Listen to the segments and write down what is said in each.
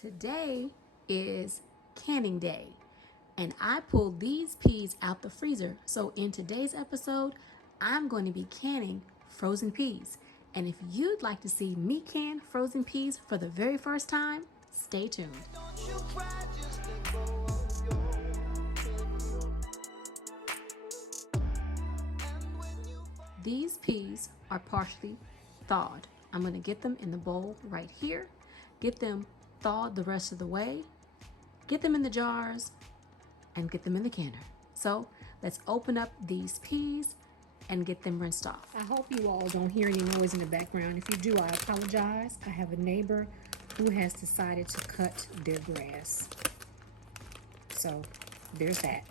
Today is canning day, and I pulled these peas out the freezer. So in today's episode, I'm going to be canning frozen peas. And if you'd like to see me can frozen peas for the very first time, stay tuned. These peas are partially thawed. I'm going to get them in the bowl right here, get them thawed the rest of the way, get them in the jars, and get them in the canner. So let's open up these peas and get them rinsed off. I hope you all don't hear any noise in the background. If you do, I apologize. I have a neighbor who has decided to cut their grass. So there's that.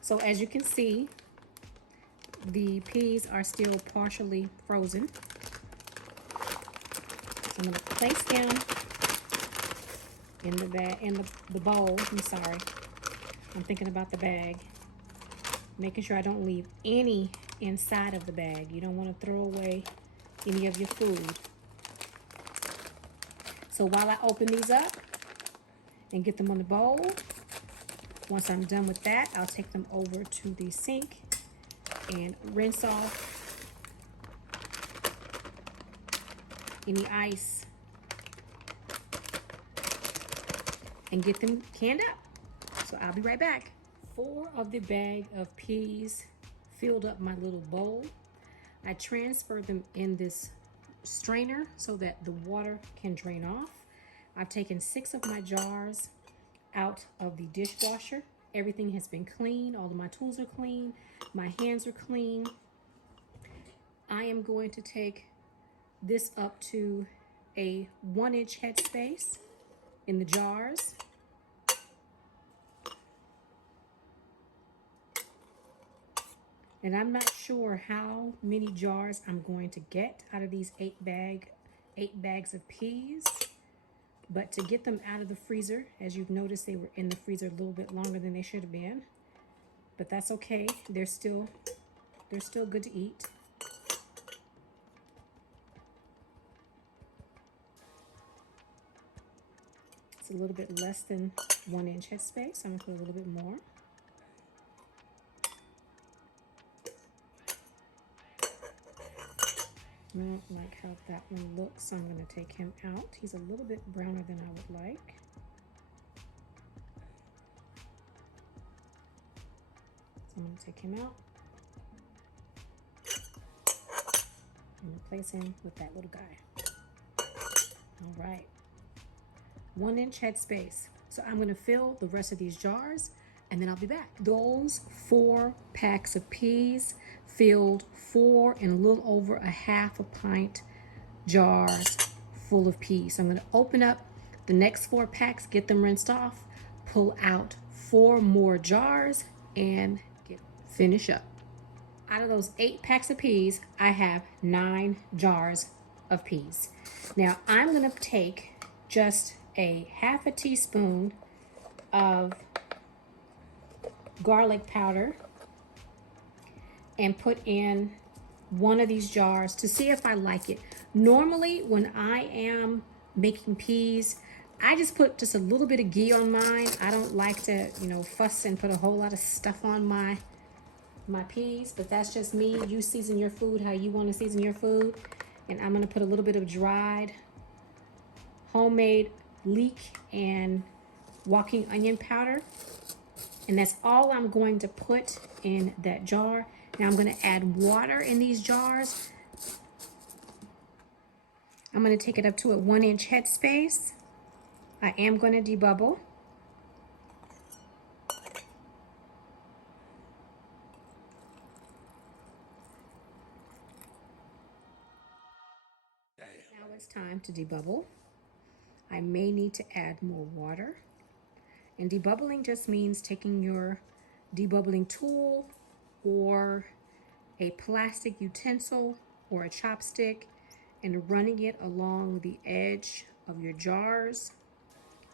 So as you can see, the peas are still partially frozen. So I'm going to place them in the bag, in the bowl. I'm sorry. I'm thinking about the bag. Making sure I don't leave any inside of the bag. You don't want to throw away any of your food. So while I open these up and get them on the bowl, once I'm done with that, I'll take them over to the sink and rinse off any ice and get them canned up. So I'll be right back. 4 of the bag of peas filled up my little bowl. I transferred them in this strainer so that the water can drain off. I've taken 6 of my jars out of the dishwasher. Everything has been clean. All of my tools are clean. My hands are clean. I am going to take this up to a 1-inch headspace in the jars. And I'm not sure how many jars I'm going to get out of these 8 bags of peas. But to get them out of the freezer, as you've noticed, they were in the freezer a little bit longer than they should have been. But that's okay. They're still good to eat. It's a little bit less than 1-inch headspace. I'm gonna put a little bit more. I don't like how that one looks, so I'm going to take him out. He's a little bit browner than I would like. So I'm going to take him out and replace him with that little guy. All right. 1-inch headspace. So I'm going to fill the rest of these jars and then I'll be back. Those 4 packs of peas filled 4 and a little over a half a pint jars full of peas. So I'm going to open up the next 4 packs, get them rinsed off, pull out 4 more jars, and finish up. Out of those 8 packs of peas, I have 9 jars of peas. Now I'm going to take just a half a teaspoon of garlic powder and put in one of these jars to see if I like it. Normally when I am making peas, I just put just a little bit of ghee on mine. I don't like to, fuss and put a whole lot of stuff on my peas, but that's just me. You season your food how you want to season your food. And I'm going to put a little bit of dried homemade leek and walking onion powder. And that's all I'm going to put in that jar. Now I'm going to add water in these jars. I'm going to take it up to a 1-inch headspace. I am going to debubble. Now it's time to debubble. I may need to add more water. And debubbling just means taking your debubbling tool or a plastic utensil or a chopstick and running it along the edge of your jars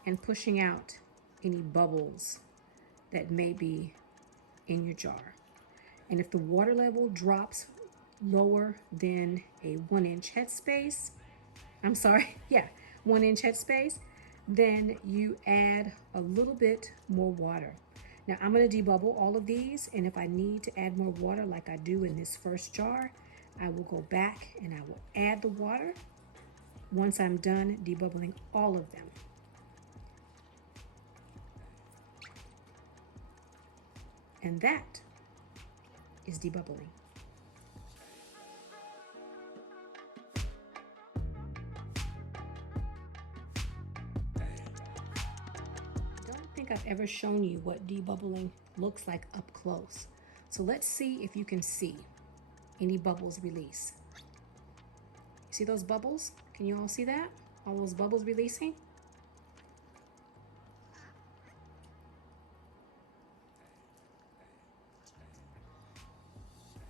and pushing out any bubbles that may be in your jar. And if the water level drops lower than a 1-inch headspace, I'm sorry, yeah, 1-inch headspace, then you add a little bit more water. Now I'm going to debubble all of these, and if I need to add more water like I do in this first jar, I will go back and I will add the water once I'm done debubbling all of them. And that is debubbling. I don't think I've ever shown you what debubbling looks like up close. So let's see if you can see any bubbles release. See those bubbles? Can you all see that? All those bubbles releasing?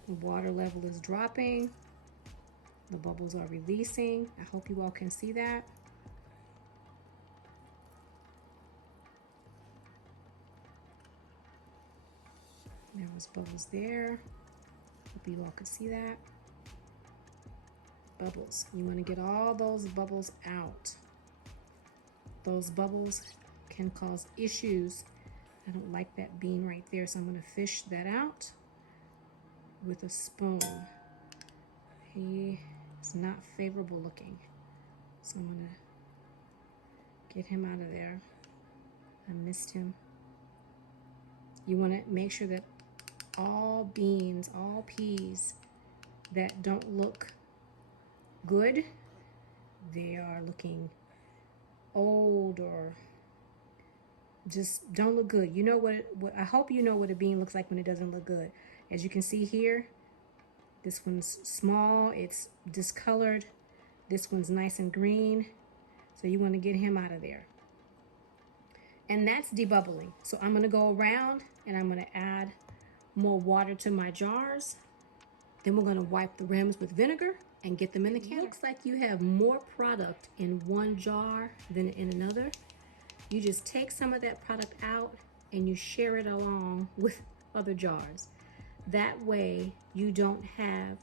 The water level is dropping. The bubbles are releasing. I hope you all can see that. There was bubbles there. Hope you all could see that. Bubbles. You want to get all those bubbles out. Those bubbles can cause issues. I don't like that bean right there, so I'm going to fish that out with a spoon. He is not favorable looking, so I'm going to get him out of there. I missed him. You want to make sure that all beans, all peas that don't look good, they are looking old or just don't look good. You know what I hope you know what a bean looks like when it doesn't look good. As you can see here, this one's small, it's discolored. This one's nice and green. So you want to get him out of there. And that's debubbling. So I'm going to go around and I'm going to add more water to my jars. Then we're going to wipe the rims with vinegar and get them in the can. It looks like you have more product in one jar than in another. You just take some of that product out and you share it along with other jars. That way you don't have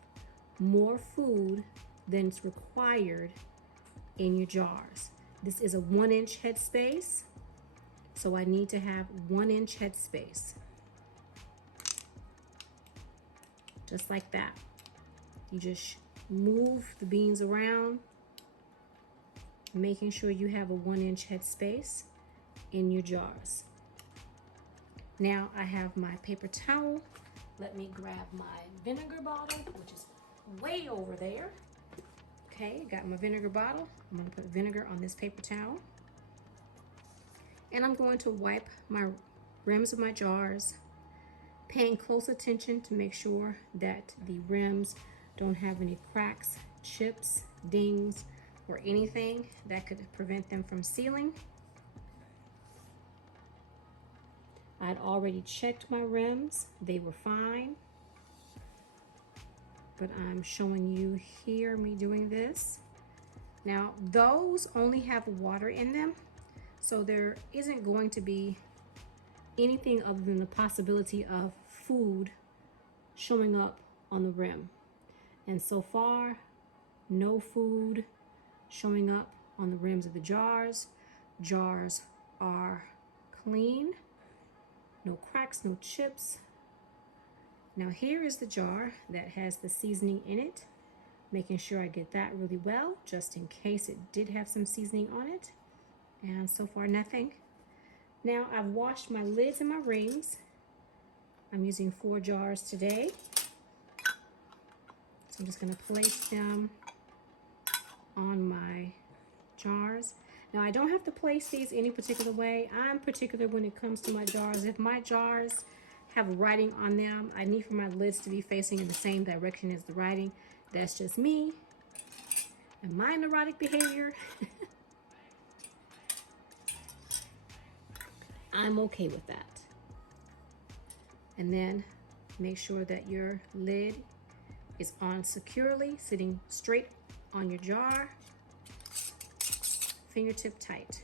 more food than's required in your jars. This is a 1-inch headspace, so I need to have 1-inch headspace. Just like that. You just move the beans around, making sure you have a 1-inch headspace in your jars. Now I have my paper towel. Let me grab my vinegar bottle, which is way over there. Okay, got my vinegar bottle. I'm going to put vinegar on this paper towel. And I'm going to wipe my rims of my jars, paying close attention to make sure that the rims don't have any cracks, chips, dings, or anything that could prevent them from sealing. I'd already checked my rims. They were fine. But I'm showing you here me doing this. Now, those only have water in them, so there isn't going to be anything other than the possibility of food showing up on the rim. And so far, no food showing up on the rims of the jars. Jars are clean. No cracks, no chips. Now here is the jar that has the seasoning in it. Making sure I get that really well, just in case it did have some seasoning on it. And so far, nothing. Now I've washed my lids and my rings. I'm using 4 jars today. So I'm just gonna place them on my jars. Now I don't have to place these any particular way. I'm particular when it comes to my jars. If my jars have writing on them, I need for my lids to be facing in the same direction as the writing. That's just me and my neurotic behavior. I'm okay with that. And then make sure that your lid is on securely, sitting straight on your jar, fingertip tight.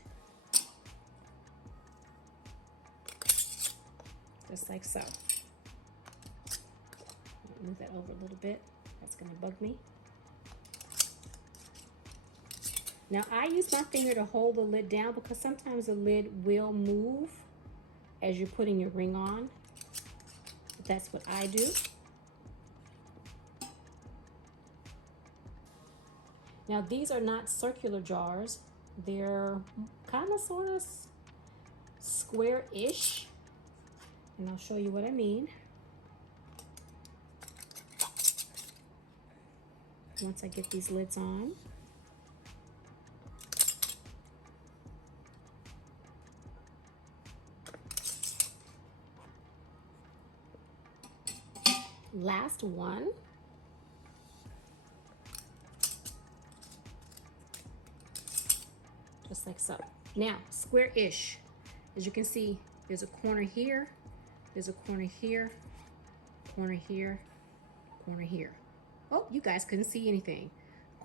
Just like so. Move that over a little bit. That's gonna bug me. Now I use my finger to hold the lid down because sometimes the lid will move as you're putting your ring on. But that's what I do. Now these are not circular jars. They're kind of sort of square-ish. And I'll show you what I mean. Once I get these lids on. Last one. Just like so. Now, square-ish. As you can see, there's a corner here, there's a corner here, corner here, corner here. Oh, you guys couldn't see anything.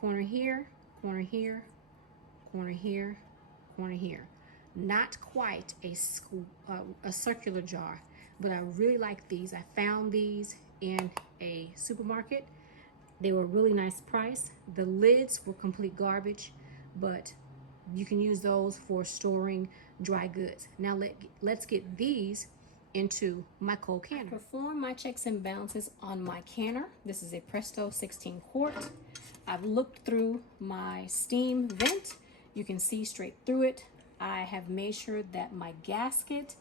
Corner here, corner here, corner here, corner here. Not quite a circular jar, but I really like these. I found these in a supermarket. They were a really nice price. The lids were complete garbage, but you can use those for storing dry goods. Now let's get these into my cold canner. I perform my checks and balances on my canner. This is a Presto 16 quart. I've looked through my steam vent. You can see straight through it. I have made sure that my gasket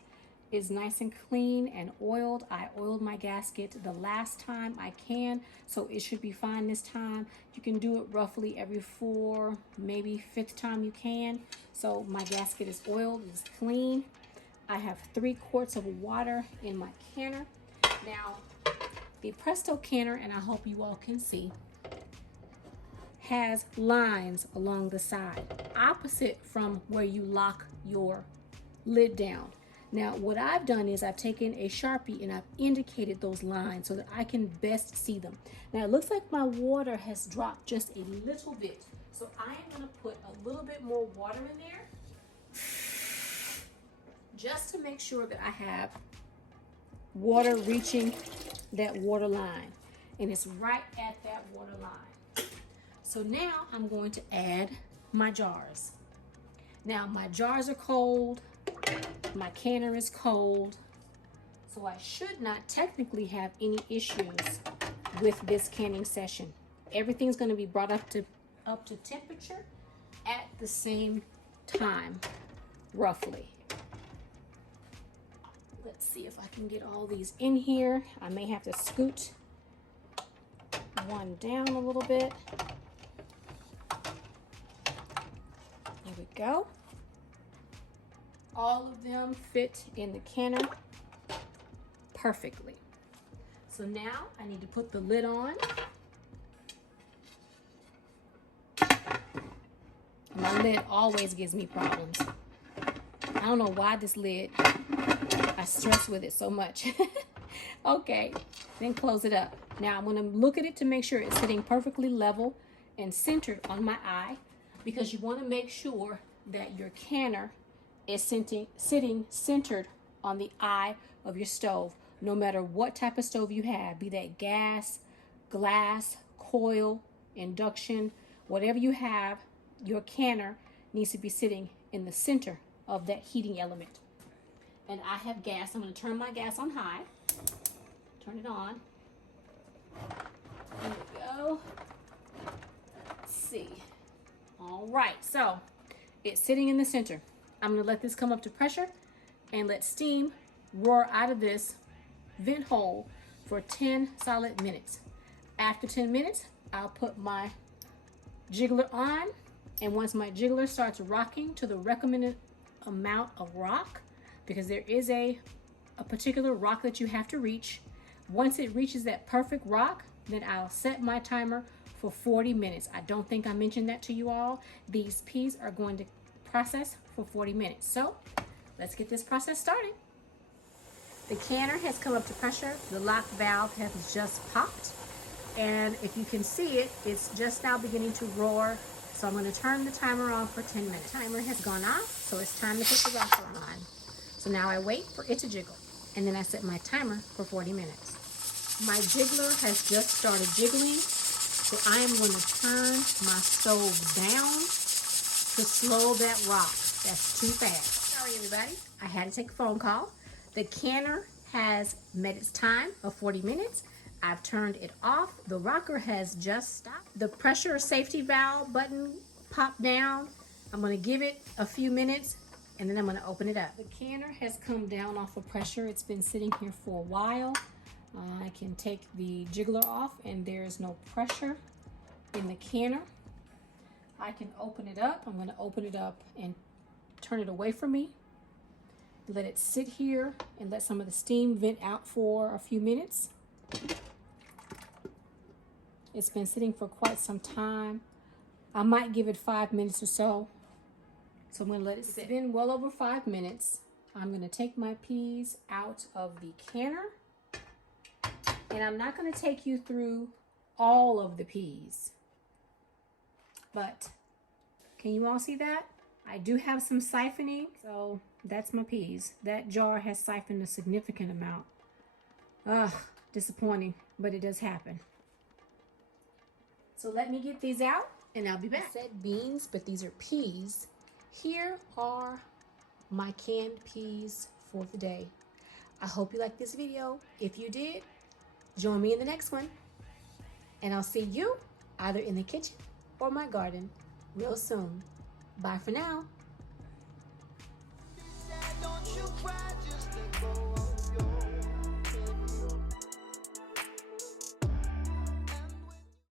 is nice and clean and oiled. I oiled my gasket the last time I can, so it should be fine this time. You can do it roughly every 4th, maybe 5th time you can. So my gasket is oiled, it's clean. I have 3 quarts of water in my canner. Now, the Presto canner, and I hope you all can see, has lines along the side, opposite from where you lock your lid down. Now, what I've done is I've taken a Sharpie and I've indicated those lines so that I can best see them. Now, it looks like my water has dropped just a little bit. So I am going to put a little bit more water in there just to make sure that I have water reaching that water line. And it's right at that water line. So now I'm going to add my jars. Now, my jars are cold. My canner is cold, so I should not technically have any issues with this canning session. Everything's going to be brought up to temperature at the same time, roughly. Let's see if I can get all these in here. I may have to scoot one down a little bit. There we go. All of them fit in the canner perfectly. So now I need to put the lid on. My lid always gives me problems. I don't know why this lid, I stress with it so much. Okay, then close it up. Now I'm gonna look at it to make sure it's sitting perfectly level and centered on my eye, because you wanna make sure that your canner is sitting centered on the eye of your stove, no matter what type of stove you have, be that gas, glass, coil, induction, whatever you have, your canner needs to be sitting in the center of that heating element. And I have gas. I'm going to turn my gas on high. Turn it on. There we go. Let's see. All right, so it's sitting in the center. I'm going to let this come up to pressure and let steam roar out of this vent hole for 10 solid minutes. After 10 minutes, I'll put my jiggler on, and once my jiggler starts rocking to the recommended amount of rock, because there is a particular rock that you have to reach, once it reaches that perfect rock, then I'll set my timer for 40 minutes. I don't think I mentioned that to you all. These peas are going to process for 40 minutes. So let's get this process started. The canner has come up to pressure. The lock valve has just popped. And if you can see it, it's just now beginning to roar. So I'm going to turn the timer on for 10 minutes. The timer has gone off, so it's time to put the rocker on. So now I wait for it to jiggle, and then I set my timer for 40 minutes. My jiggler has just started jiggling, so I am going to turn my stove down to slow that rock. That's too fast. Sorry, everybody. I had to take a phone call. The canner has met its time of 40 minutes. I've turned it off. The rocker has just stopped. The pressure safety valve button popped down. I'm going to give it a few minutes and then I'm going to open it up. The canner has come down off of pressure. It's been sitting here for a while. I can take the jiggler off and there is no pressure in the canner. I can open it up. I'm going to open it up and turn it away from me. Let it sit here and let some of the steam vent out for a few minutes. It's been sitting for quite some time. I might give it 5 minutes or so. So I'm going to let it sit. It's been well over 5 minutes. I'm going to take my peas out of the canner. And I'm not going to take you through all of the peas. But can you all see that? I do have some siphoning. So that's my peas. That jar has siphoned a significant amount. Ugh, disappointing, but it does happen. So let me get these out and I'll be back. I said beans, but these are peas. Here are my canned peas for the day. I hope you liked this video. If you did, join me in the next one. And I'll see you either in the kitchen or my garden real soon. Bye for now. Don't you cry, just let go.